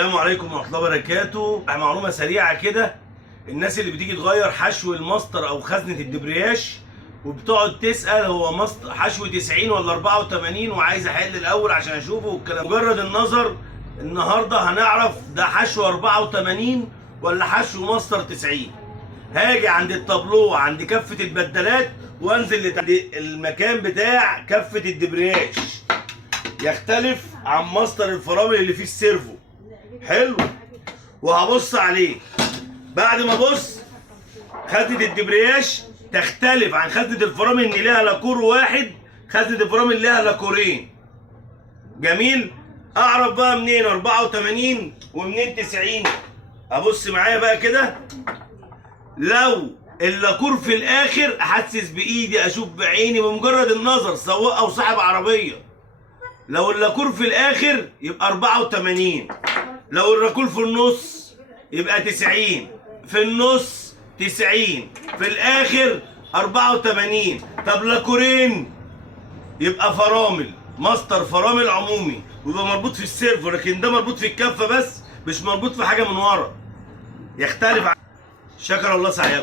السلام عليكم ورحمة الله وبركاته. معلومة سريعة كده، الناس اللي بتيجي تغير حشو الماستر أو خزنة الدبرياش وبتقعد تسأل هو ماستر حشو 90 ولا 84 وعايز أحل الأول عشان أشوفه والكلام. مجرد النظر النهاردة هنعرف ده حشو 84 ولا حشو ماستر 90. هاجي عند التابلو عند كفة البدلات وانزل عند المكان بتاع كفة الدبرياش، يختلف عن ماستر الفرامل اللي فيه السيرفو. حلو، وهبص عليه. بعد ما ابص خزنة الدبرياش تختلف عن خزنة الفرامل ان ليها لاكور واحد، خزنة الفرامل ليها لاكورين. جميل. اعرف بقى منين 84 ومنين 90؟ ابص معايا بقى كده، لو اللاكور في الاخر احسس بايدي اشوف بعيني بمجرد النظر سواق او صاحب عربيه. لو اللاكور في الاخر يبقى 84، لو اللاكور في النص يبقى 90، في النص 90، في الاخر 84. طب لاكورين يبقى فرامل، ماستر فرامل عمومي ويبقى مربوط في السيرفو، لكن ده مربوط في الكفه بس مش مربوط في حاجه من ورا، يختلف. شكر الله سعيكم.